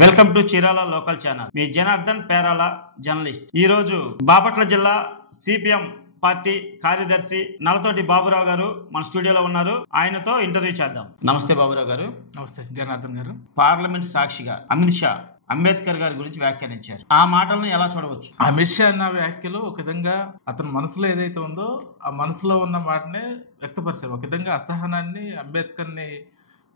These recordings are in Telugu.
Welcome to Chirala local channel. Me Janardhan Perala journalist. ఈ రోజు బాపట్ల జిల్లా సిపిఎం పార్టీ కార్యదర్శి నలతోటి బాబురావు గారు మన స్టూడియోలో ఉన్నారు. ఆయనతో ఇంటర్వ్యూ చేద్దాం. నమస్తే బాబురావు గారు. నమస్తే జనార్దన్ గారు. పార్లమెంట్ సాక్షిగా అమిత్ షా అంబేద్కర్ గారి గురించి వ్యాఖ్యానించారు. ఆ మాటలను ఎలా చూడవచ్చు? అమిత్ షా అన్న వ్యాఖ్యలు ఒక విధంగా అతని మనసులో ఏదైతే ఉందో ఆ మనసులో ఉన్న మాటనే వ్యక్తపరిచారు. ఒక విధంగా అసహనాన్ని, అంబేద్కర్ని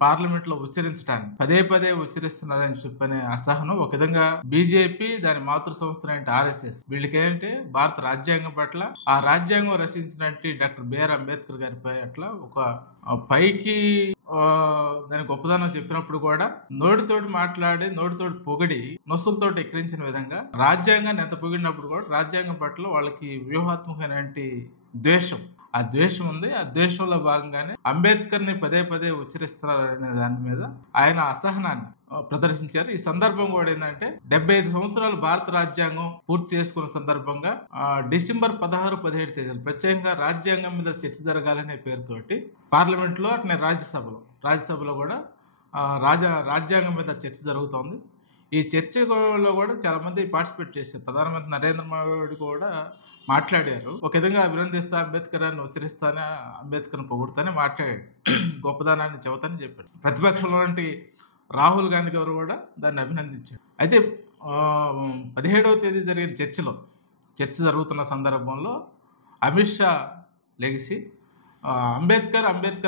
పార్లమెంట్ లో ఉచ్చరించడానికి పదే పదే ఉచ్చరిస్తున్నారని చెప్పనే అసహనం. ఒక విధంగా బీజేపీ, దాని మాతృ సంస్థ ఆర్ఎస్ఎస్, వీళ్ళకి ఏంటంటే భారత రాజ్యాంగం పట్ల, ఆ రాజ్యాంగం రచించినట్టు డాక్టర్ బిఆర్ అంబేద్కర్ గారి పట్ల ఒక పైకి దాని గొప్పదనం చెప్పినప్పుడు కూడా నోటితోటి మాట్లాడి, నోటితోటి పొగిడి, నొస్సులతోటి ఎక్కిరించిన విధంగా రాజ్యాంగాన్ని ఎంత పొగిడినప్పుడు కూడా రాజ్యాంగం పట్ల వాళ్ళకి వ్యూహాత్మకమైన ద్వేషం, ఆ ద్వేషం ఉంది. ఆ ద్వేషంలో భాగంగానే అంబేద్కర్ ని పదే పదే ఉచ్చరిస్తున్నారనే దాని మీద ఆయన అసహనాన్ని ప్రదర్శించారు. ఈ సందర్భం కూడా ఏంటంటే 75 సంవత్సరాలు భారత రాజ్యాంగం పూర్తి చేసుకున్న సందర్భంగా డిసెంబర్ 16, 17 తేదీలు ప్రత్యేకంగా రాజ్యాంగం మీద చర్చ జరగాలనే పేరుతోటి పార్లమెంట్ లో అట్నే రాజ్యసభలో కూడా రాజ్యాంగం మీద చర్చ జరుగుతోంది. ఈ చర్చలో కూడా చాలా మంది పార్టిసిపేట్ చేశారు. ప్రధానమంత్రి నరేంద్ర మోడీ కూడా మాట్లాడారు. ఒక విధంగా అభినందిస్తా, అంబేద్కర్ అని ఉచ్చరిస్తానే, అంబేద్కర్ని పొగుడుతానే మాట్లాడాడు, గొప్పదనాన్ని చెబుతానని చెప్పాడు. ప్రతిపక్షంలో రాహుల్ గాంధీ గారు కూడా దాన్ని అభినందించారు. అయితే 17వ తేదీ జరిగిన చర్చ జరుగుతున్న సందర్భంలో అమిత్ షా లెగిసి అంబేద్కర్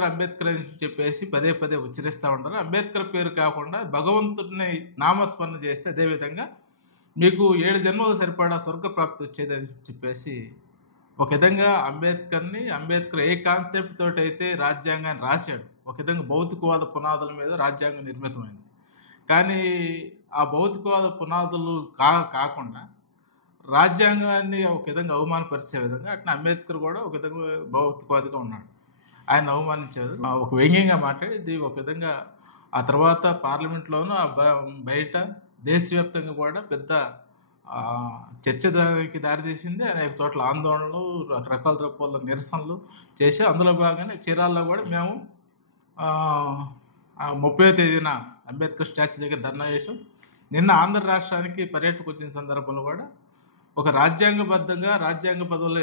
అని చెప్పేసి పదే పదే ఉచ్చరిస్తూ ఉంటారు. అంబేద్కర్ పేరు కాకుండా భగవంతుడిని నామస్మరణ చేస్తే అదేవిధంగా మీకు 7 జన్మలు సరిపడా స్వర్గ ప్రాప్తి వచ్చేదని చెప్పేసి ఒక విధంగా అంబేద్కర్ ఏ కాన్సెప్ట్ తోటి అయితే రాజ్యాంగాన్ని రాశాడు, ఒక విధంగా భౌతికవాద పునాదుల మీద రాజ్యాంగం నిర్మితమైంది. కానీ ఆ భౌతికవాద పునాదులు కాకుండా రాజ్యాంగాన్ని ఒక విధంగా అవమానపరిచే విధంగా అట్లా అంబేద్కర్ కూడా ఒక విధంగా భౌతికవాదిగా ఉన్నాడు. ఆయన అవమానించేది ఒక వ్యంగ్యంగా మాట్లాడి ఒక విధంగా ఆ తర్వాత పార్లమెంట్లోనూ బయట దేశవ్యాప్తంగా కూడా పెద్ద చర్చకి దారితీసింది. అనేక చోట్ల ఆందోళనలు, రకరకాల రూపాల్లో నిరసనలు చేసి అందులో భాగంగానే చీరాల్లో కూడా మేము 30వ తేదీన అంబేద్కర్ స్టాచ్యూ దగ్గర ధర్నా చేసాం. నిన్న ఆంధ్ర రాష్ట్రానికి పర్యటనకు వచ్చిన సందర్భంలో కూడా ఒక రాజ్యాంగబద్ధంగా రాజ్యాంగ పదవుల్లో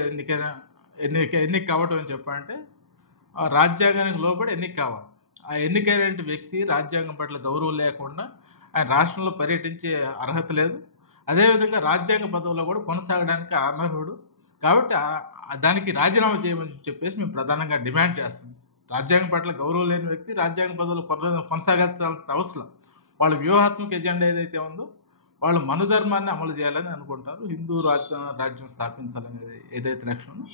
ఎన్నిక కావటం అని చెప్పాలంటే ఆ రాజ్యాంగానికి లోబడి ఎన్నిక కావాలి. ఆ ఎన్నికైన వ్యక్తి రాజ్యాంగం పట్ల గౌరవం లేకుండా ఆయన రాష్ట్రంలో పర్యటించే అర్హత లేదు. అదేవిధంగా రాజ్యాంగ పదవుల్లో కూడా కొనసాగడానికి అనర్హుడు. కాబట్టి దానికి రాజీనామా చేయమని చెప్పేసి మేము ప్రధానంగా డిమాండ్ చేస్తున్నాం. రాజ్యాంగం పట్ల గౌరవం లేని వ్యక్తి రాజ్యాంగ పదవులు కొనసాగాల్సిన అవసరం. వాళ్ళ వ్యూహాత్మక ఎజెండా ఏదైతే ఉందో వాళ్ళు మనుధర్మాన్ని అమలు చేయాలని అనుకుంటారు. హిందూ రాజ్యం స్థాపించాలనేది ఏదైతే లక్ష్యం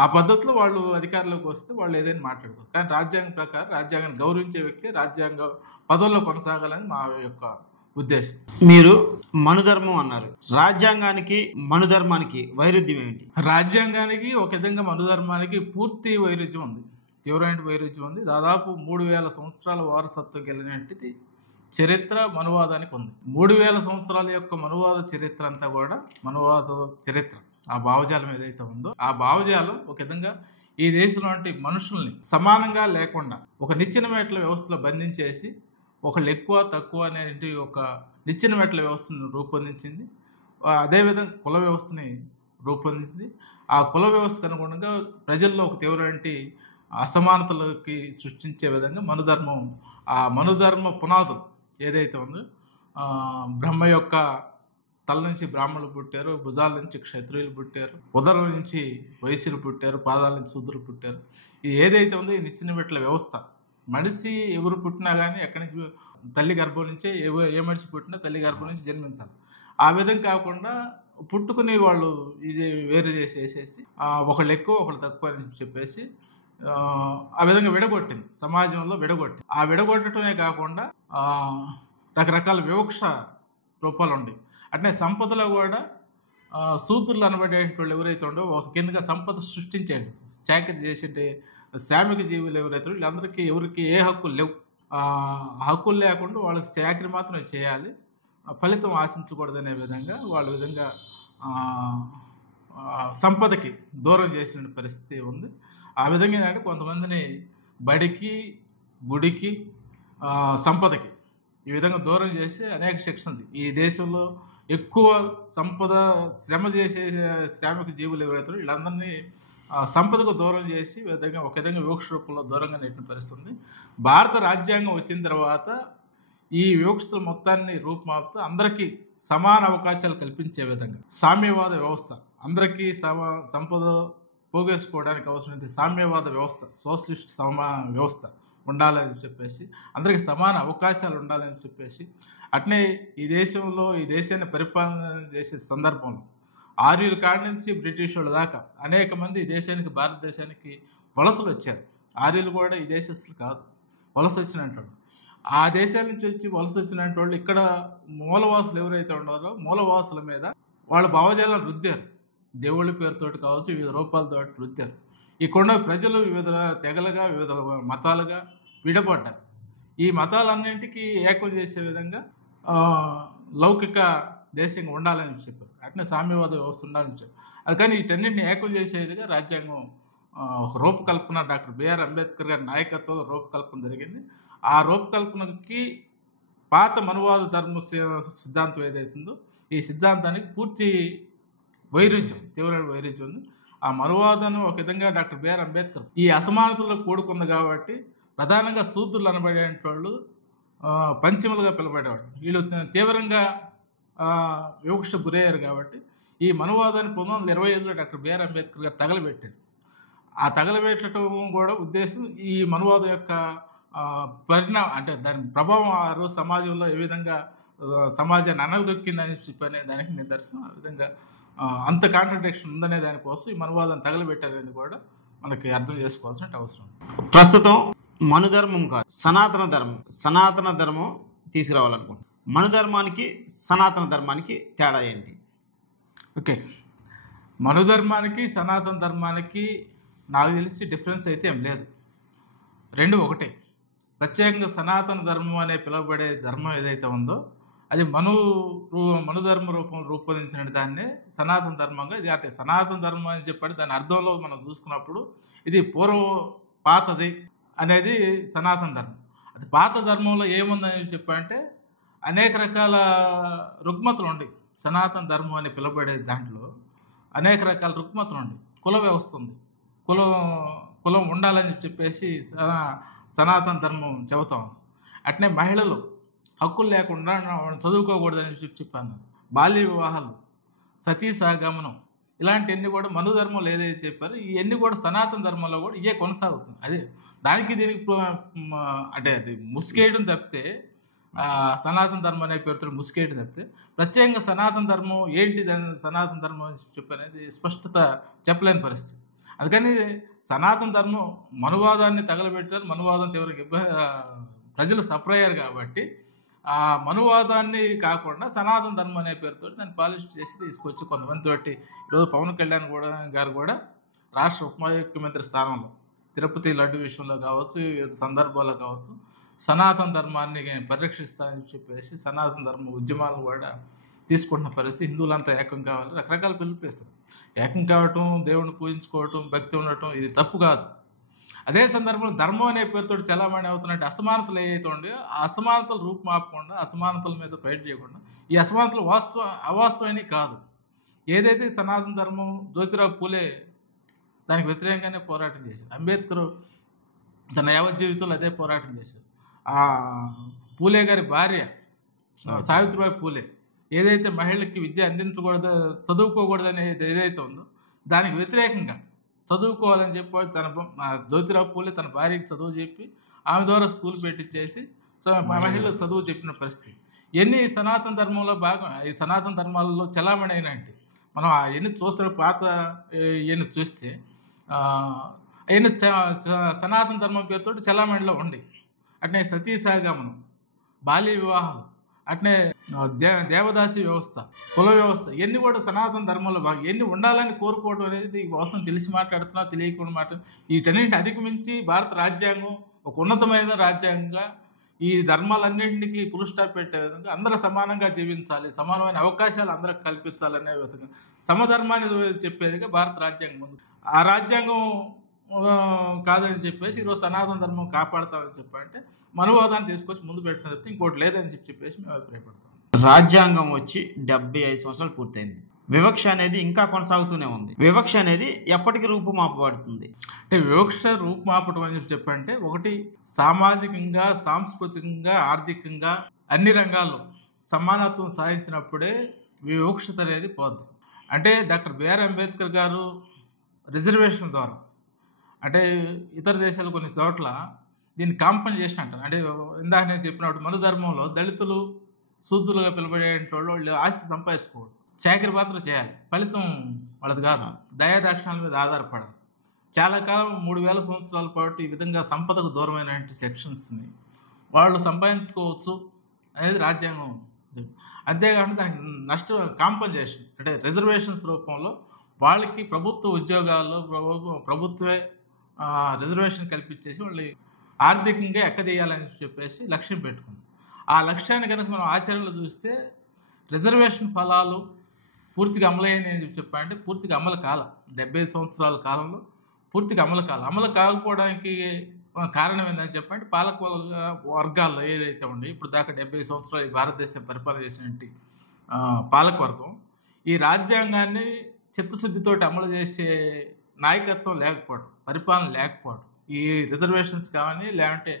ఆ పద్ధతిలో వాళ్ళు అధికారంలోకి వస్తే వాళ్ళు ఏదైనా మాట్లాడుకోవచ్చు. కానీ రాజ్యాంగం ప్రకారం రాజ్యాంగాన్ని గౌరవించే వ్యక్తి రాజ్యాంగ పదవుల్లో కొనసాగాలని మా యొక్క ఉద్దేశం. మీరు మనుధర్మం అన్నారు. రాజ్యాంగానికి మనుధర్మానికి వైరుధ్యం ఏమిటి? రాజ్యాంగానికి ఒక విధంగా మనుధర్మానికి పూర్తి వైరుధ్యం ఉంది, తీవ్రమైన వైరుధ్యం ఉంది. దాదాపు 3000 సంవత్సరాల వారసత్వం కలిగినది చరిత్ర మనువాదానికి ఉంది. 3000 సంవత్సరాల యొక్క మనువాద చరిత్ర అంతా కూడా చరిత్ర, ఆ భావజాలం ఏదైతే ఉందో ఆ భావజాలం ఒక విధంగా ఈ దేశంలో మనుషుల్ని సమానంగా లేకుండా ఒక నిచ్చెన మెట్ల వ్యవస్థలో బంధించేసి ఒకళ్ళు ఎక్కువ తక్కువ అనే ఒక నిచ్చెన మెట్ల వ్యవస్థను రూపొందించింది. అదేవిధంగా కుల వ్యవస్థని రూపొందించింది. ఆ కుల వ్యవస్థకు అనుగుణంగా ప్రజల్లో ఒక తీవ్రమైన అసమానతలకి సృష్టించే విధంగా మనుధర్మ పునాదులు ఏదైతే ఉందో, బ్రహ్మ యొక్క తల నుంచి బ్రాహ్మణులు పుట్టారు, భుజాల నుంచి క్షత్రియులు పుట్టారు, ఉదరం నుంచి వైశ్యులు పుట్టారు, పాదాల నుంచి శూద్రులు పుట్టారు. ఇది ఏదైతే ఉందో ఈ నిచ్చెన మెట్ల వ్యవస్థ, మనిషి ఎవరు పుట్టినా కానీ ఎక్కడి నుంచి తల్లి గర్భం నుంచే ఏ మనిషి పుట్టినా తల్లి గర్భం నుంచి జన్మించాలి. ఆ విధంగా కాకుండా పుట్టుకుని వాళ్ళు ఇది వేరు చేసేసి ఒకళ్ళు ఎక్కువ ఒకళ్ళు తక్కువ అని చెప్పేసి ఆ విధంగా విడగొట్టింది, సమాజంలో విడగొట్టింది. ఆ విడగొట్టడమే కాకుండా రకరకాల వివక్ష రూపాలు ఉండేవి. అట్నే సంపదలో కూడా శూద్రులు అనబడేటోళ్ళు ఎవరైతే ఉండో ఒక కిందగా సంపద సృష్టించేది, చాకరీ చేసే శ్రామిక జీవులు ఎవరైతే వీళ్ళందరికీ ఎవరికి ఏ హక్కులు లేవు. హక్కులు లేకుండా వాళ్ళకి చాకరీ మాత్రం చేయాలి, ఫలితం ఆశించకూడదనే విధంగా వాళ్ళ విధంగా సంపదకి దూరం చేసిన పరిస్థితి ఉంది. ఆ విధంగా ఏంటంటే కొంతమందిని బడికి గుడికి సంపదకి ఈ విధంగా దూరం చేసి అనేక సెక్షన్స్ ఈ దేశంలో ఎక్కువ సంపద శ్రమ చేసే శ్రామిక జీవులు ఎవరైతే వీళ్ళందరినీ సంపదకు దూరం చేసి ఒక విధంగా వివక్ష రూపంలో దూరంగా నెట్టిన పరిస్థితుంది. భారత రాజ్యాంగం వచ్చిన తర్వాత ఈ వివక్షతల మొత్తాన్ని రూపుమాపుతూ అందరికీ సమాన అవకాశాలు కల్పించే విధంగా సామ్యవాద వ్యవస్థ, అందరికీ సంపద పోగేసుకోవడానికి అవసరమైన సామ్యవాద వ్యవస్థ, సోషలిస్ట్ వ్యవస్థ ఉండాలని చెప్పేసి, అందరికీ సమాన అవకాశాలు ఉండాలని చెప్పేసి, అట్నే ఈ దేశాన్ని పరిపాలన చేసే సందర్భంలో ఆర్యుల కాడి నుంచి బ్రిటిష్ వాళ్ళ దాకా అనేక మంది ఈ దేశానికి, భారతదేశానికి వలసలు వచ్చారు. ఆర్యులు కూడా ఈ దేశస్తులు కాదు, వలస వచ్చినట్టు ఆ దేశాల నుంచి వచ్చి వలస వచ్చినట్టు వాళ్ళు ఇక్కడ మూలవాసులు ఎవరైతే ఉన్నారో మూలవాసుల మీద వాళ్ళ భావజాలను రుద్దారు. దేవుళ్ళ పేరుతోటి కావచ్చు, వివిధ రూపాలతో రుద్దారు. ఈ కొండ ప్రజలు వివిధ తెగలుగా, వివిధ మతాలుగా విడబడ్డారు. ఈ మతాలన్నింటికీ ఏకం చేసే విధంగా లౌకిక దేశంగా ఉండాలని చెప్పారు. అట్నే సామ్యవాద వ్యవస్థ ఉండాలని చెప్పారు. అది కానీ వీటన్నింటిని ఏకం చేసేదిగా రాజ్యాంగం రూపకల్పన డాక్టర్ బిఆర్ అంబేద్కర్ గారి నాయకత్వంలో రూపకల్పన జరిగింది. ఆ రూపకల్పనకి పాత మనువాద ధర్మ సిద్ధాంతం ఏదైతుందో ఈ సిద్ధాంతానికి పూర్తి వైరుధ్యం, తీవ్రమైన వైరుధ్యం ఉంది. ఆ మనువాదం ఒక విధంగా డాక్టర్ బిఆర్ అంబేద్కర్ ఈ అసమానతల్లో కూడుకుంది కాబట్టి ప్రధానంగా శూద్రులు అనబడే వాళ్ళు పంచములుగా పిలబడేవాడు. వీళ్ళు తీవ్రంగా వివక్ష గురయ్యారు కాబట్టి ఈ మనువాదాన్ని 1925లో డాక్టర్ బిఆర్ అంబేద్కర్ గారు తగలబెట్టారు. ఆ తగలబెట్టడం కూడా ఉద్దేశం ఈ మనువాదం యొక్క అంటే దాని ప్రభావం ఆ రోజు సమాజంలో ఏ విధంగా సమాజాన్ని అనగదొక్కిందని చెప్పనే దానికి నిదర్శనం. ఆ విధంగా అంత కాంట్రడిక్షన్ ఉందనే దానికోసం ఈ మనువాదాన్ని తగలబెట్టారనేది కూడా మనకి అర్థం చేసుకోవాల్సిన అవసరం. ప్రస్తుతం మనుధర్మం కాదు, సనాతన ధర్మం తీసుకురావాలనుకుంటున్నాం. మనుధర్మానికి సనాతన ధర్మానికి తేడా ఏంటి? ఓకే, మనుధర్మానికి సనాతన ధర్మానికి నాకు తెలిసి డిఫరెన్స్ అయితే ఏం లేదు, రెండు ఒకటే. ప్రత్యేకంగా సనాతన ధర్మం అనే పిలువబడే ధర్మం ఏదైతే ఉందో అది మనుధర్మ రూపం రూపొందించిన దాన్నే సనాతన ధర్మంగా ఇది. అంటే సనాతన ధర్మం అని చెప్పి దాని అర్థంలో మనం చూసుకున్నప్పుడు ఇది పాతది అనేది సనాతన ధర్మం. అది పాత ధర్మంలో ఏముందని చెప్పంటే అనేక రకాల రుగ్మతలు ఉండి సనాతన ధర్మం అని పిలువబడే దాంట్లో అనేక రకాల రుగ్మతలు ఉండి కుల వ్యవస్థ ఉంది. కులం ఉండాలని చెప్పేసి సనాతన ధర్మం చెబుతాం. అట్నే మహిళలు హక్కులు లేకుండా చదువుకోకూడదని చెప్పాను. బాల్య వివాహాలు, సతీ సహగమనం, ఇలాంటివన్నీ కూడా మనుధర్మంలో ఏదైతే చెప్పారో ఇవన్నీ కూడా సనాతన ధర్మంలో కూడా ఇవే కొనసాగుతుంది. అదే దానికి దీనికి అంటే అది ముసుకేయడం తప్పితే, సనాతన ధర్మం అనే పేరుతో ముసుకేయడం తప్పితే ప్రత్యేకంగా సనాతన ధర్మం ఏంటి, సనాతన ధర్మం చెప్పనేది స్పష్టత చెప్పలేని పరిస్థితి. అందుకని సనాతన ధర్మం మనువాదాన్ని తగలబెట్టారు. మనువాదం తీవ్రంగా ప్రజలు సఫర్ అయ్యారు కాబట్టి ఆ మనువాదాన్ని కాకుండా సనాతన ధర్మం అనే పేరుతో దాన్ని పాలిష్ చేసి తీసుకొచ్చి కొంతమంది తోటి ఈరోజు పవన్ కళ్యాణ్ గారు కూడా రాష్ట్ర ఉప ముఖ్యమంత్రి స్థానంలో తిరుపతి లడ్డు విషయంలో కావచ్చు, వివిధ సందర్భాల్లో కావచ్చు సనాతన ధర్మాన్ని పరిరక్షిస్తానని చెప్పేసి సనాతన ధర్మ ఉద్యమాలు కూడా తీసుకుంటున్న పరిస్థితి. హిందువులంతా ఏకం కావాలి, రకరకాల పిలుపుస్తారు. ఏకం కావటం, దేవుడిని పూజించుకోవటం, భక్తి ఉండటం ఇది తప్పు కాదు. అదే సందర్భంలో ధర్మం అనే పేరుతో చలామణి అవుతున్నట్టు అసమానతలు ఏవైతే ఉండేవో ఆ అసమానతలు రూపుమాపకుండా, అసమానతల మీద ఫైట్ చేయకుండా, ఈ అసమానతలు అవాస్తవమైనవి కాదు. ఏదైతే సనాతన ధర్మం జ్యోతిరావు పూలే దానికి వ్యతిరేకంగానే పోరాటం చేశారు. అంబేద్కర్ తన యావత్ జీవితంలో అదే పోరాటం చేశారు. ఆ పూలే గారి భార్య సావిత్రిబాయి పూలే ఏదైతే మహిళలకి విద్య అందించకూడదు, చదువుకోకూడదు అనేది ఏదైతే ఉందో దానికి వ్యతిరేకంగా చదువుకోవాలని చెప్పి జ్యోతిరావు పూలే తన భార్యకి చదువు చెప్పి ఆమె ద్వారా స్కూల్ పెట్టించేసి మహిళలకు చదువు చెప్పిన పరిస్థితి. ఎన్ని సనాతన ధర్మంలో భాగం, ఈ సనాతన ధర్మాలలో చలామణి అయినాయంటే మనం ఎన్ని చూస్తే పాత ఎన్ని చూస్తే అవన్నీ సనాతన ధర్మం పేరుతో చలామణిలో ఉండి, అట్నే సతీ సహగమనం, బాల్య వివాహాలు, అట్నే దేవదాసి వ్యవస్థ, కుల వ్యవస్థ, ఇవన్నీ కూడా సనాతన ధర్మంలో భాగం. ఇవన్నీ ఉండాలని కోరుకోవడం అనేది అవసరం తెలిసి మాట్లాడుతున్నా తెలియకుండా వీటన్నింటిని అధిగమించి భారత రాజ్యాంగం ఒక ఉన్నతమైన రాజ్యాంగంగా ఈ ధర్మాలన్నింటికి ఫుల్ స్టాప్ పెట్టే విధంగా అందరూ సమానంగా జీవించాలి, సమానమైన అవకాశాలు అందరికి కల్పించాలనే విధంగా సమధర్మాన్ని చెప్పేదిగా భారత రాజ్యాంగం ఉంది. ఆ రాజ్యాంగం కాదని చెప్పేసి ఈరోజు సనాతన ధర్మం కాపాడతామని చెప్పంటే మనువాదాన్ని తీసుకొచ్చి ముందు పెట్టిన తప్పితే ఇంకోటి లేదని చెప్పేసి మేము అభిప్రాయపడతాం. రాజ్యాంగం వచ్చి 75 సంవత్సరాలు పూర్తయింది. వివక్ష అనేది ఇంకా కొనసాగుతూనే ఉంది. వివక్ష అనేది ఎప్పటికీ రూపుమాపబడుతుంది. అంటే వివక్ష రూపుమాపటం అని చెప్పంటే ఒకటి సామాజికంగా, సాంస్కృతికంగా, ఆర్థికంగా అన్ని రంగాల్లో సమానత్వం సాధించినప్పుడే వివక్షత అనేది పోద్ది. అంటే డాక్టర్ బిఆర్ అంబేద్కర్ గారు రిజర్వేషన్ ద్వారా అంటే ఇతర దేశాలు కొన్ని చోట్ల దీన్ని కాంపన్సేషన్ అంటారు. అంటే ఇందాక నేను చెప్పినప్పుడు మన ధర్మంలో దళితులు శూద్రులుగా పిలువబడేటోళ్ళు వాళ్ళు ఆస్తి సంపాదించుకోవడం, చాకరి పాత్ర చేయాలి, ఫలితం వాళ్ళది కాదు, దయాదాక్షిణాల మీద ఆధారపడాలి. చాలా కాలం 3000 సంవత్సరాల పాటు ఈ విధంగా సంపదకు దూరమైన సెక్షన్స్ని వాళ్ళు సంపాదించుకోవచ్చు అనేది రాజ్యాంగం. అంతేకాకుండా దానికి కాంపన్సేషన్ అంటే రిజర్వేషన్స్ రూపంలో వాళ్ళకి ప్రభుత్వ ఉద్యోగాల్లో ప్రభుత్వే రిజర్వేషన్ కల్పించేసి వాళ్ళు ఆర్థికంగా ఎక్కదీయాలని చెప్పేసి లక్ష్యం పెట్టుకుంది. ఆ లక్ష్యాన్ని కనుక మనం ఆచరణలో చూస్తే రిజర్వేషన్ ఫలాలు పూర్తిగా అమలయ్యని చెప్పాలంటే పూర్తిగా అమలు కాల. 75 సంవత్సరాల కాలంలో పూర్తిగా అమలు కాకపోవడానికి కారణం ఏంటని చెప్పంటే పాలక వర్గాల్లో ఏదైతే ఉండే ఇప్పుడు దాకా 70 సంవత్సరాలు ఈ భారతదేశం పరిపాలన చేసినట్టు పాలక వర్గం ఈ రాజ్యాంగాన్ని చిత్తశుద్ధితోటి అమలు చేసే నాయకత్వం లేకపోవడం, పరిపాలన లేకపోవడం, ఈ రిజర్వేషన్స్ కానీ లేదంటే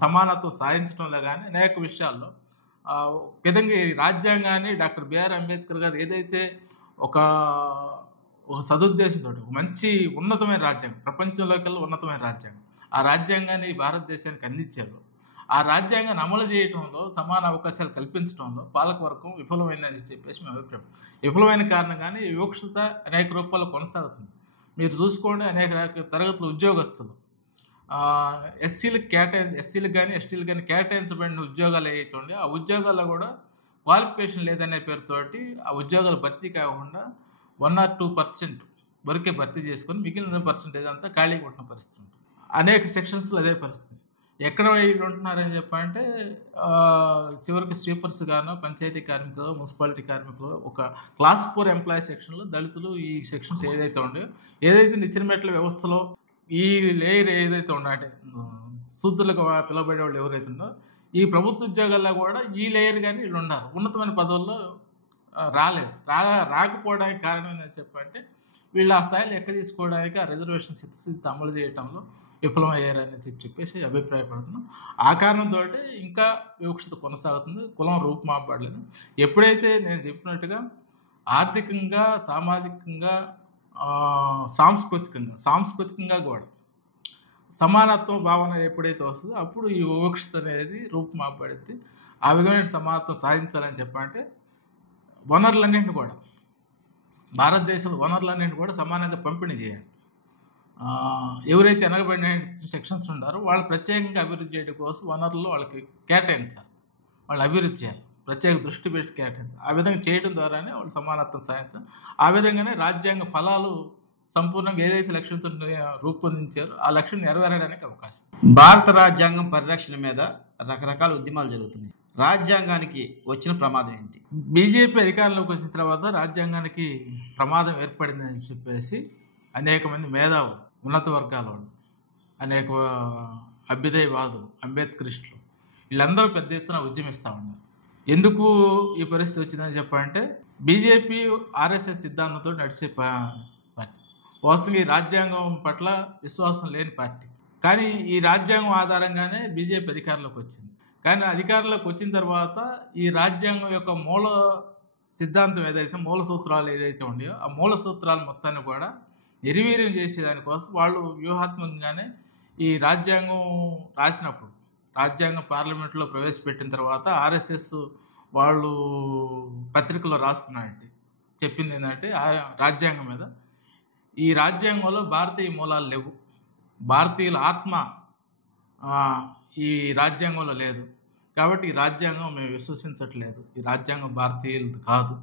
సమానత్వం సాధించడంలో కానీ అనేక విషయాల్లో విధంగా ఈ రాజ్యాంగాన్ని డాక్టర్ బిఆర్ అంబేద్కర్ గారు ఏదైతే ఒక సదుద్దేశంతో ఒక మంచి ఉన్నతమైన రాజ్యాంగం, ప్రపంచంలోకెల్లా ఉన్నతమైన రాజ్యాంగం, ఆ రాజ్యాంగాన్ని భారతదేశానికి అందించారు. ఆ రాజ్యాంగాన్ని అమలు చేయడంలో, సమాన అవకాశాలు కల్పించడంలో పాలకవర్గం విఫలమైందని చెప్పేసి మేము అభిప్రాయం. విఫలమైన కారణంగానే వివక్షత అనేక రూపాల్లో కొనసాగుతుంది. మీరు చూసుకోండి, అనేక తరగతుల ఉద్యోగస్తులు ఎస్సీలకు కానీ ఎస్టీలకు కానీ కేటాయించబడిన ఉద్యోగాలు ఏవైతే ఉండే ఆ ఉద్యోగాల్లో కూడా క్వాలిఫికేషన్ లేదనే పేరుతోటి ఆ ఉద్యోగాలు భర్తీ కాకుండా 1 or 2% వరకే భర్తీ చేసుకొని మిగిలిన పర్సెంటేజ్ అంతా ఖాళీగా ఉంటున్న పరిస్థితి ఉంటుంది. అనేక సెక్షన్స్లో అదే పరిస్థితి. ఎక్కడ వీళ్ళు ఉంటున్నారని చెప్పంటే చివరికి స్వీపర్స్ గాను, పంచాయతీ కార్మికులు, మున్సిపాలిటీ కార్మికులు, ఒక క్లాస్ 4 ఎంప్లాయీ సెక్షన్లో దళితులు ఈ సెక్షన్స్ ఏదైతే ఉండేవో ఏదైతే నిచ్చెన మెట్ల వ్యవస్థలో ఈ లేయర్ ఏదైతే ఉండో అంటే శూద్రులకు పిలువబడే వాళ్ళు ఎవరైతే ఉందో ఈ ప్రభుత్వ ఉద్యోగాల్లో కూడా ఈ లేయర్ కానీ వీళ్ళు ఉన్నారు, ఉన్నతమైన పదవుల్లో రాకపోవడానికి కారణం ఏంటని చెప్పంటే వీళ్ళు ఆ స్థాయిలో ఎక్క తీసుకోవడానికి ఆ రిజర్వేషన్ చిత్తశుద్ధితో అమలు చేయడంలో విఫలమయ్యారని చెప్పేసి అభిప్రాయపడుతున్నాం. ఆ కారణంతో ఇంకా వివక్షత కొనసాగుతుంది, కులం రూపుమాపబడలేదు. ఎప్పుడైతే నేను చెప్పినట్టుగా ఆర్థికంగా, సామాజికంగా, సాంస్కృతికంగా కూడా సమానత్వం భావన ఎప్పుడైతే వస్తుందో అప్పుడు ఈ వివక్షత అనేది రూపుమాపబడితే ఆ విధమైన సమానత్వం సాధించాలని చెప్పంటే వనరులన్నింటినీ కూడా భారతదేశంలో వనరులన్నింటినీ కూడా సమానంగా పంపిణీ చేయాలి. ఎవరైతే వెనకబడిన సెక్షన్స్ ఉన్నారో వాళ్ళు ప్రత్యేకంగా అభివృద్ధి చేయడం కోసం వనరులు వాళ్ళకి కేటాయించాలి, వాళ్ళు అభివృద్ధి చేయాలి, ప్రత్యేక దృష్టి పెట్టి కేటాయించాలి. ఆ విధంగా చేయడం ద్వారానే వాళ్ళు సమానత్వం సాధించాలి. ఆ విధంగానే రాజ్యాంగ ఫలాలు సంపూర్ణంగా ఏదైతే లక్ష్యంతో రూపొందించారో ఆ లక్ష్యం నెరవేరడానికి అవకాశం. భారత రాజ్యాంగం పరిరక్షణ మీద రకరకాల ఉద్యమాలు జరుగుతున్నాయి. రాజ్యాంగానికి వచ్చిన ప్రమాదం ఏంటి? బీజేపీ అధికారంలోకి వచ్చిన తర్వాత రాజ్యాంగానికి ప్రమాదం ఏర్పడిందని చెప్పేసి అనేక మంది మేధావులు, ఉన్నత వర్గాల వాళ్ళు, అనేక అభ్యుదయవాదులు, అంబేద్కరిస్టులు వీళ్ళందరూ పెద్ద ఎత్తున ఉద్యమిస్తూ ఉన్నారు. ఎందుకు ఈ పరిస్థితి వచ్చిందని చెప్పాలంటే బీజేపీ ఆర్ఎస్ఎస్ సిద్ధాంతంతో నడిచే పార్టీ, వాస్తవంగా ఈ రాజ్యాంగం పట్ల విశ్వాసం లేని పార్టీ. కానీ ఈ రాజ్యాంగం ఆధారంగానే బీజేపీ అధికారంలోకి వచ్చింది. కానీ అధికారంలోకి వచ్చిన తర్వాత ఈ రాజ్యాంగం యొక్క మూల సిద్ధాంతం ఏదైతే, మూల సూత్రాలు ఏదైతే ఉన్నాయో ఆ మూల సూత్రాలు మొత్తాన్ని కూడా నిర్వీర్యం చేసేదానికోసం వాళ్ళు వ్యూహాత్మకంగానే ఈ రాజ్యాంగం రాసినప్పుడు, రాజ్యాంగం పార్లమెంట్లో ప్రవేశపెట్టిన తర్వాత ఆర్ఎస్ఎస్ వాళ్ళు పత్రికలో రాసుకున్నారంటే చెప్పింది ఏంటంటే రాజ్యాంగం మీద, ఈ రాజ్యాంగంలో భారతీయ మూలాలు లేవు, భారతీయుల ఆత్మ ఈ రాజ్యాంగంలో లేదు, కాబట్టి ఈ రాజ్యాంగం మేము విశ్వసించట్లేదు, ఈ రాజ్యాంగం భారతీయులది కాదు,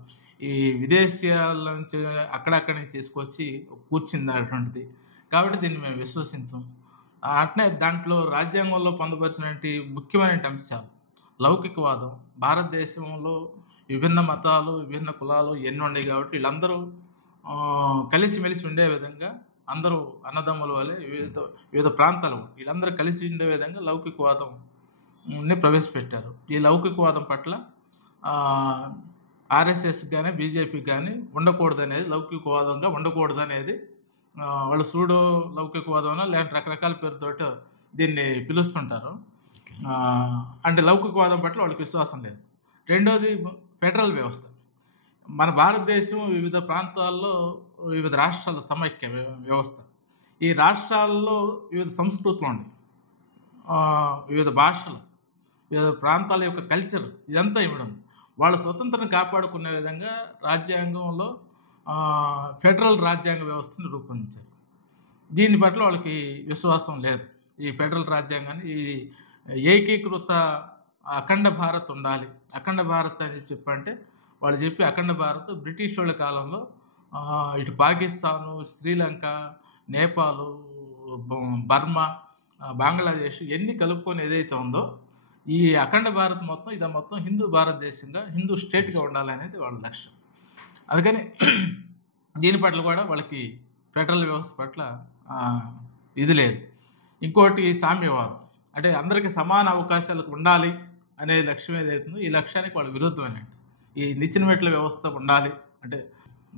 ఈ విదేశీయాల నుంచి అక్కడక్కడి నుంచి తీసుకొచ్చి కూర్చింది అటువంటిది, కాబట్టి దీన్ని మేము విశ్వసించం. అట్నే దాంట్లో రాజ్యాంగంలో పొందపరిచినటువంటి ముఖ్యమైన అంశాలు లౌకికవాదం, భారతదేశంలో విభిన్న మతాలు, విభిన్న కులాలు ఎన్ని ఉన్నాయి కాబట్టి వీళ్ళందరూ కలిసిమెలిసి ఉండే విధంగా అందరూ అన్నదమ్ముల వలె వివిధ ప్రాంతాలు వీళ్ళందరూ కలిసి ఉండే విధంగా లౌకికవాదం ప్రవేశపెట్టారు. ఈ లౌకికవాదం పట్ల ఆర్ఎస్ఎస్ కానీ బీజేపీకి కానీ ఉండకూడదు అనేది, లౌకికవాదంగా ఉండకూడదు అనేది వాళ్ళు సూడో లౌకికవాదం లేదంటే రకరకాల పేరుతోటి దీన్ని పిలుస్తుంటారు. అంటే లౌకికవాదం పట్ల వాళ్ళకి విశ్వాసం లేదు. రెండోది ఫెడరల్ వ్యవస్థ. మన భారతదేశం వివిధ ప్రాంతాల్లో వివిధ రాష్ట్రాల సమైక్య వ్యవస్థ. ఈ రాష్ట్రాల్లో వివిధ సంస్కృతులు ఉన్నాయి, వివిధ భాషలు, వివిధ ప్రాంతాల యొక్క కల్చర్, ఇదంతా ఇవ్వడం వాళ్ళ స్వతంత్రం కాపాడుకునే విధంగా రాజ్యాంగంలో ఫెడరల్ రాజ్యాంగ వ్యవస్థను రూపొందించారు. దీని పట్ల వాళ్ళకి విశ్వాసం లేదు. ఈ ఫెడరల్ రాజ్యాంగాన్ని, ఈ ఏకీకృత అఖండ భారత్ ఉండాలి. అఖండ భారత్ అని చెప్పంటే వాళ్ళు చెప్పి అఖండ భారత్ బ్రిటిష్ వాళ్ళ కాలంలో ఇటు పాకిస్తాను, శ్రీలంక, నేపాల్, బర్మా, బంగ్లాదేశ్ ఎన్ని కలుపుకొని ఏదైతే ఉందో ఈ అఖండ భారత్ మొత్తం ఇది మొత్తం హిందూ భారతదేశంగా, హిందూ స్టేట్గా ఉండాలనేది వాళ్ళ లక్ష్యం. అందుకని దీని పట్ల కూడా వాళ్ళకి ఫెడరల్ వ్యవస్థ పట్ల ఇది లేదు. ఇంకోటి సామ్యవాదం, అంటే అందరికీ సమాన అవకాశాలు ఉండాలి అనే లక్ష్యం ఏదైతుందో ఈ లక్ష్యానికి వాళ్ళు విరుద్ధమైనట్టు. ఈ నిచ్చెన మెట్ల వ్యవస్థ ఉండాలి అంటే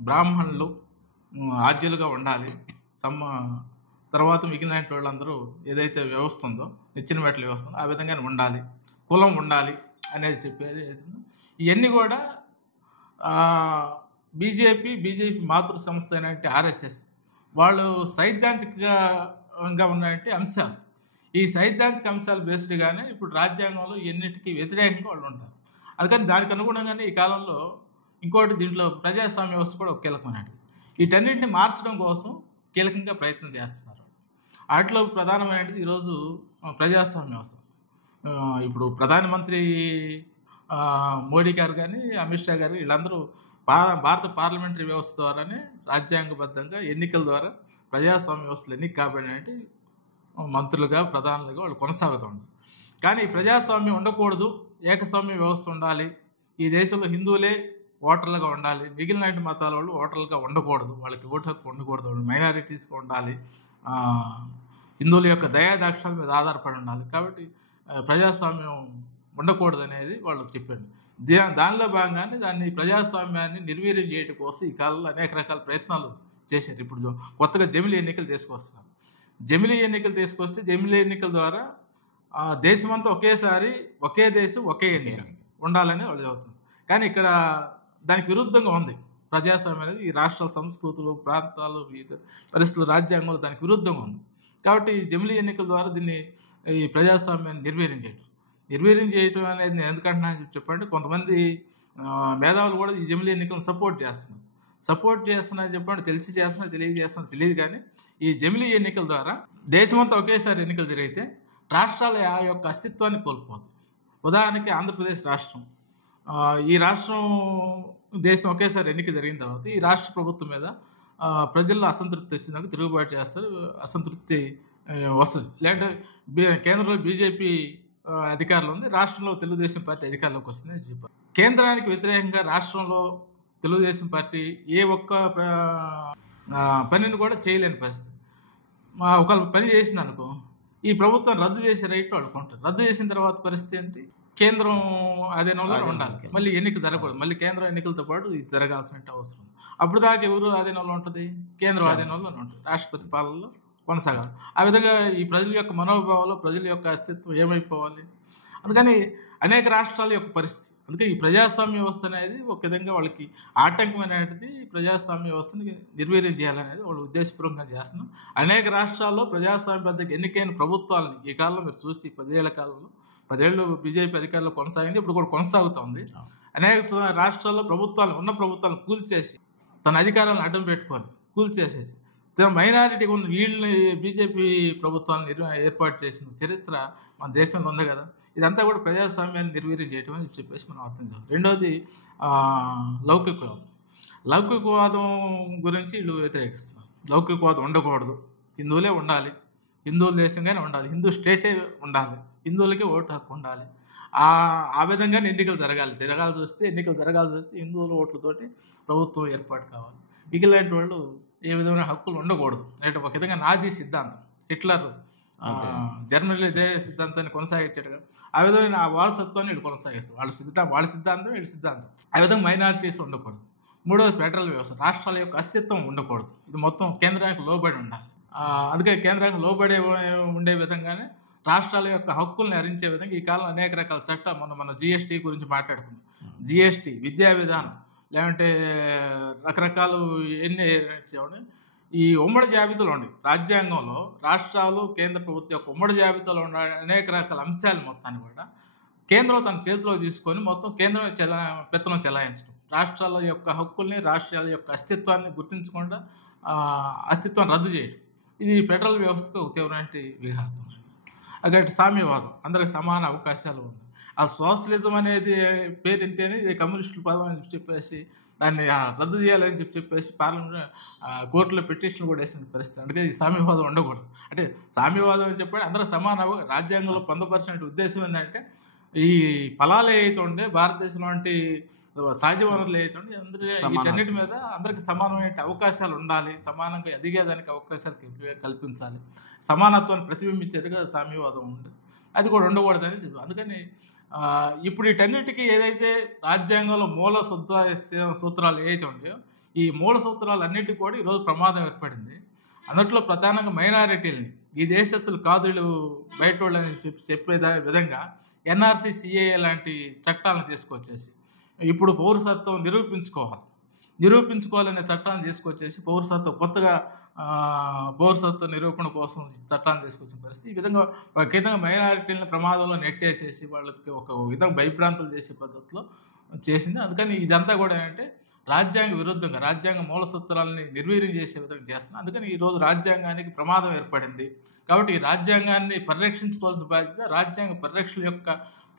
బ్రాహ్మణులు ఆద్యులుగా ఉండాలి, తర్వాత మిగిలిన వాళ్ళందరూ ఏదైతే వ్యవస్థ ఉందో నిచ్చెన మెట్ల వ్యవస్థ ఉందో ఆ విధంగానే ఉండాలి, కులం ఉండాలి అనేది చెప్పేది. ఇవన్నీ కూడా బీజేపీ మాతృ సంస్థ అయినట్టు ఆర్ఎస్ఎస్ వాళ్ళు సైద్ధాంతికంగా ఉన్నట్టు అంశాలు, ఈ సైద్ధాంతిక అంశాలు బేస్డ్గానే ఇప్పుడు రాజ్యాంగంలో ఎన్నిటికీ వ్యతిరేకంగా వాళ్ళు ఉంటారు. అందుకని దానికి అనుగుణంగానే ఈ కాలంలో ఇంకోటి దీంట్లో ప్రజాస్వామ్య వ్యవస్థ కూడా ఒక కీలకమైనది. వీటన్నింటిని మార్చడం కోసం కీలకంగా ప్రయత్నం చేస్తున్నారు. వాటిలో ప్రధానమైనది ఈరోజు ప్రజాస్వామ్య వ్యవస్థ. ఇప్పుడు ప్రధానమంత్రి మోడీ గారు కానీ అమిత్ షా గారు వీళ్ళందరూ భారత పార్లమెంటరీ వ్యవస్థ ద్వారానే రాజ్యాంగబద్ధంగా ఎన్నికల ద్వారా ప్రజాస్వామ్య వ్యవస్థలు ఎన్నిక కాబట్టి మంత్రులుగా ప్రధానులుగా వాళ్ళు కొనసాగుతుంది. కానీ ప్రజాస్వామ్యం ఉండకూడదు, ఏకస్వామ్య వ్యవస్థ ఉండాలి, ఈ దేశంలో హిందువులే ఓటర్లుగా ఉండాలి, మిగిలిన మతాల వాళ్ళు ఓటర్లుగా ఉండకూడదు, వాళ్ళకి ఓటు హక్కు ఉండకూడదు, మైనారిటీస్గా ఉండాలి, హిందువుల యొక్క దయాదాక్షాల మీద ఆధారపడి ఉండాలి, కాబట్టి ప్రజాస్వామ్యం ఉండకూడదు అనేది వాళ్ళు చెప్పారు. దానిలో భాగంగానే దాన్ని ప్రజాస్వామ్యాన్ని నిర్వీర్యం చేయడం కోసం ఈ కాలంలో అనేక రకాల ప్రయత్నాలు చేశారు. ఇప్పుడు కొత్తగా జమిలీ ఎన్నికలు తీసుకొస్తున్నారు. జమిలీ ఎన్నికలు తీసుకొస్తే జమిలీ ఎన్నికల ద్వారా దేశమంతా ఒకేసారి ఒకే దేశం ఒకే ఎన్నిక ఉండాలని వాళ్ళు చెబుతున్నారు. కానీ ఇక్కడ దానికి విరుద్ధంగా ఉంది ప్రజాస్వామ్యం అనేది. ఈ రాష్ట్రాల సంస్కృతులు, ప్రాంతాలు, వివిధ పరిస్థితులు, రాజ్యాంగంలో దానికి విరుద్ధంగా ఉంది. కాబట్టి ఈ జమిలీ ఎన్నికల ద్వారా దీన్ని ఈ ప్రజాస్వామ్యాన్ని నిర్వీర్యం చేయటం అనేది నేను ఎందుకంటున్నా చెప్పండి. కొంతమంది మేధావులు కూడా ఈ జమిలీ ఎన్నికలను సపోర్ట్ చేస్తున్నారు చెప్పండి. తెలిసి చేస్తున్నారు, తెలియజేస్తున్నారు తెలియదు. కానీ ఈ జమిలీ ఎన్నికల ద్వారా దేశమంతా ఒకేసారి ఎన్నికలు జరిగితే రాష్ట్రాల యొక్క అస్తిత్వాన్ని కోల్పోతుంది. ఉదాహరణకి ఆంధ్రప్రదేశ్ రాష్ట్రం, ఈ రాష్ట్రం దేశం ఒకేసారి ఎన్నిక జరిగిన తర్వాత ఈ రాష్ట్ర ప్రభుత్వం మీద ప్రజల్లో అసంతృప్తి వచ్చినాక తిరుగుబాటు చేస్తారు, అసంతృప్తి వస్తుంది. లేదంటే కేంద్రంలో బీజేపీ అధికారంలో ఉంది, రాష్ట్రంలో తెలుగుదేశం పార్టీ అధికారంలోకి వస్తుంది అని చెప్పారు. కేంద్రానికి వ్యతిరేకంగా రాష్ట్రంలో తెలుగుదేశం పార్టీ ఏ ఒక్క పనిని కూడా చేయలేని పరిస్థితి. ఒకళ్ళు పని చేసింది అనుకో, ఈ ప్రభుత్వం రద్దు చేసే రైట్ అనుకుంటారు. రద్దు చేసిన తర్వాత పరిస్థితి ఏంటి? కేంద్రం ఆధీనంలో ఉండాలి, మళ్ళీ ఎన్నిక జరగకూడదు, మళ్ళీ కేంద్రం ఎన్నికలతో పాటు ఇది జరగాల్సిన అవసరం. అప్పుడు దాకా ఎవరు ఆధీనంలో ఉంటుంది? కేంద్రం ఆధీనంలోనే ఉంటుంది, రాష్ట్రపతి పాలనలో కొనసాగాలి. ఆ విధంగా ఈ ప్రజల యొక్క మనోభావాలు, ప్రజల యొక్క అస్తిత్వం ఏమైపోవాలి? అందుకని అనేక రాష్ట్రాల యొక్క పరిస్థితి. అందుకే ఈ ప్రజాస్వామ్య వ్యవస్థ అనేది ఒక విధంగా వాళ్ళకి ఆటంకమైనది. ప్రజాస్వామ్య వ్యవస్థని నిర్వీర్యం చేయాలనేది వాళ్ళు ఉద్దేశపూర్వకంగా చేస్తున్నాం. అనేక రాష్ట్రాల్లో ప్రజాస్వామ్యబద్ధంగా ఎన్నికైన ప్రభుత్వాలని ఈ కాలంలో మీరు చూస్తే 10 ఏళ్ల కాలంలో 10 ఏళ్ళు బీజేపీ అధికారంలో కొనసాగింది, ఇప్పుడు కూడా కొనసాగుతుంది. అనేక రాష్ట్రాల్లో ఉన్న ప్రభుత్వాలను కూల్చేసి తన అధికారాలను అడ్డం పెట్టుకొని కూల్చేసేసి మైనారిటీ ఉన్న వీళ్ళని బీజేపీ ప్రభుత్వాన్ని ఏర్పాటు చేసిన చరిత్ర మన దేశంలో ఉంది కదా. ఇదంతా కూడా ప్రజాస్వామ్యాన్ని నిర్వీర్యం చేయటం అని చెప్పేసి మనం అర్థం చేయాలి. రెండవది లౌకికవాదం గురించి వీళ్ళు వ్యతిరేకిస్తున్నారు. లౌకికవాదం ఉండకూడదు, హిందువులే ఉండాలి, హిందువుల దేశంగానే ఉండాలి, హిందూ స్టేటే ఉండాలి, హిందువులకి ఓటు హక్కు ఉండాలి, ఆ విధంగానే ఎన్నికలు జరగాల్సి వస్తే హిందువుల ఓట్లతోటి ప్రభుత్వం ఏర్పాటు కావాలి. మిగిలిన వాళ్ళు ఏ విధమైన హక్కులు ఉండకూడదు. అంటే ఒక విధంగా నాజీ సిద్ధాంతం, హిట్లర్ జర్మనీలో ఇదే సిద్ధాంతాన్ని కొనసాగించాడు. ఆ విధమైన ఆ వారసత్వాన్ని వీడు కొనసాగిస్తారు. వాళ్ళ సిద్ధాంతం వీడి సిద్ధాంతం. ఆ విధంగా మైనారిటీస్ ఉండకూడదు. మూడవది ఫెడరల్ వ్యవస్థ, రాష్ట్రాల యొక్క అస్తిత్వం ఉండకూడదు. ఇది మొత్తం కేంద్రానికి లోబడి ఉండాలి. అందుకే కేంద్రానికి లోబడి ఉండే విధంగానే రాష్ట్రాల యొక్క హక్కుల్ని హరించే విధంగా ఈ కాలంలో అనేక రకాల చట్టాలు, మన జిఎస్టీ గురించి మాట్లాడుకున్నాం. జిఎస్టీ, విద్యా విధానం, లేదంటే రకరకాలు ఎన్ని ఈ ఉమ్మడి జాబితాలో ఉండి రాజ్యాంగంలో రాష్ట్రాలు కేంద్ర ప్రభుత్వం యొక్క ఉమ్మడి జాబితాలో ఉన్న అనేక రకాల అంశాలు మొత్తాన్ని కూడా కేంద్రం తన చేతిలో తీసుకొని మొత్తం కేంద్రం పెత్తనం చెలాయించడం, రాష్ట్రాల యొక్క హక్కుల్ని, రాష్ట్రాల యొక్క అస్తిత్వాన్ని గుర్తించకుండా అస్తిత్వాన్ని రద్దు చేయడం, ఇది ఫెడరల్ వ్యవస్థకు ఒక తీవ్రమైన విఘాతం. అక్కడ సామ్యవాదం, అందరికి సమాన అవకాశాలు ఉన్నాయి. ఆ సోషలిజం అనేది పేరింటేనే ఇది కమ్యూనిస్టుల పదం అని చెప్పేసి దాన్ని రద్దు చేయాలని చెప్పేసి పార్లమెంట్ కోర్టులో పిటిషన్ కూడా వేసిన పరిస్థితి. అందుకే ఈ సామ్యవాదం ఉండకూడదు. అంటే సామ్యవాదం అని చెప్పి అందరూ సమాన రాజ్యాంగంలో పొందపరిచిన ఉద్దేశం ఏంటంటే ఈ ఫలాలు ఏవైతే ఉంటే భారతదేశం లాంటి సహజ వనరులు ఏవైతే ఉంటే వీటన్నిటి మీద అందరికి సమానమైన అవకాశాలు ఉండాలి, సమానంగా ఎదిగేదానికి అవకాశాలు కల్పించాలి, సమానత్వాన్ని ప్రతిబింబించేదిగా సామ్యవాదం ఉంటుంది. అది కూడా ఉండకూడదని చెప్పి అందుకని ఇప్పుడు వీటన్నిటికీ ఏదైతే రాజ్యాంగంలో మూల సూత్రాలు ఏవైతే ఉంటాయో ఈ మూల సూత్రాలు అన్నిటికీ కూడా ఈరోజు ప్రమాదం ఏర్పడింది. అందులో ప్రధానంగా మైనారిటీలని, ఈ దేశస్తులు కాదు వీళ్ళు బయట వాళ్ళని చెప్పే విధంగా ఎన్ఆర్సీ, సిఏఏ లాంటి చట్టాలను తీసుకొచ్చేసి ఇప్పుడు పౌరసత్వం నిరూపించుకోవాలనే చట్టాన్ని తీసుకొచ్చేసి కొత్తగా పౌరసత్వ నిరూపణ కోసం చట్టాన్ని తీసుకొచ్చిన పరిస్థితి. ఈ విధంగా మైనారిటీలను ప్రమాదంలో నెట్టేసేసి వాళ్ళకి ఒక విధంగా భయభ్రాంతులు చేసే పద్ధతిలో చేసింది. అందుకని ఇదంతా కూడా ఏంటంటే రాజ్యాంగ విరుద్ధంగా రాజ్యాంగ మూల సూత్రాలని నిర్వీర్యం చేసే విధంగా చేస్తుంది. అందుకని ఈరోజు రాజ్యాంగానికి ప్రమాదం ఏర్పడింది. కాబట్టి ఈ రాజ్యాంగాన్ని పరిరక్షించుకోవాల్సిన బాధ్యత రాజ్యాంగ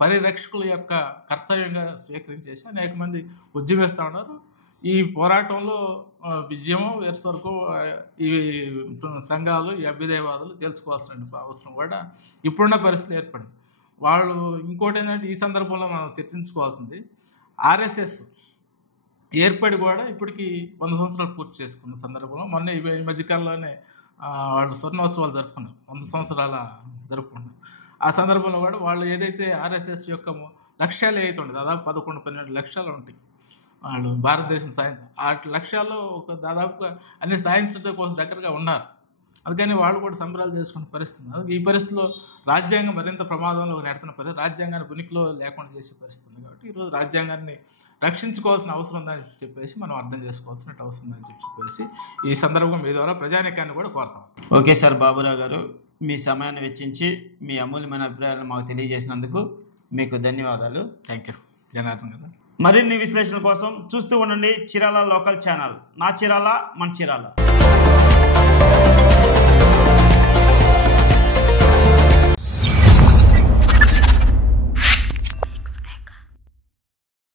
పరిరక్షకుల యొక్క కర్తవ్యంగా స్వీకరించేసి అనేక మంది ఉద్యమిస్తూ ఉన్నారు. ఈ పోరాటంలో విజయమో వేర్స్ వరకు ఈ సంఘాలు, ఈ అభ్యుదయవాదులు తెలుసుకోవాల్సిన అవసరం కూడా ఇప్పుడున్న పరిస్థితులు ఏర్పడింది. వాళ్ళు ఇంకోటి ఏంటంటే ఈ సందర్భంలో మనం చర్చించుకోవాల్సింది, ఆర్ఎస్ఎస్ ఏర్పడి కూడా ఇప్పటికీ 100 సంవత్సరాలు పూర్తి చేసుకున్న సందర్భంలో మొన్న ఈ మధ్యకాలంలోనే వాళ్ళు స్వర్ణోత్సవాలు జరుపుకున్నారు, 100 సంవత్సరాల జరుపుకున్నారు. ఆ సందర్భంలో కూడా వాళ్ళు ఏదైతే ఆర్ఎస్ఎస్ యొక్క లక్ష్యాలు ఏవైతే ఉంటాయి, దాదాపు 11-12 లక్ష్యాలు ఉంటాయి వాళ్ళు భారతదేశం సాధించారు. ఆ లక్ష్యాల్లో దాదాపుగా అన్ని సాధించడం కోసం దగ్గరగా ఉన్నారు. అందుకని వాళ్ళు కూడా సంబరాలు చేసుకునే పరిస్థితి. ఈ పరిస్థితిలో రాజ్యాంగం మరింత ప్రమాదంలో నెడుతున్న పరిస్థితి, రాజ్యాంగాన్ని ఉనికిలో లేకుండా చేసే పరిస్థితి ఉంది. కాబట్టి ఈరోజు రాజ్యాంగాన్ని రక్షించుకోవాల్సిన అవసరం ఉందని చెప్పేసి మనం అర్థం చేసుకోవాల్సిన అవసరం ఉందని చెప్పేసి ఈ సందర్భంగా మీ ద్వారా ప్రజానీకాన్ని కూడా కోరుతాం. ఓకే సార్, బాబురావు గారు మీ సమయాన్ని వెచ్చించి మీ అమూల్యమైన అభిప్రాయాలను మాకు తెలియజేసినందుకు మీకు ధన్యవాదాలు. థ్యాంక్ యూ జనార్దన్ గారు. మరిన్ని విశ్లేషణ కోసం చూస్తూ ఉండండి చీరాల లోకల్ ఛానల్. నా చీరాల మన చీరాల.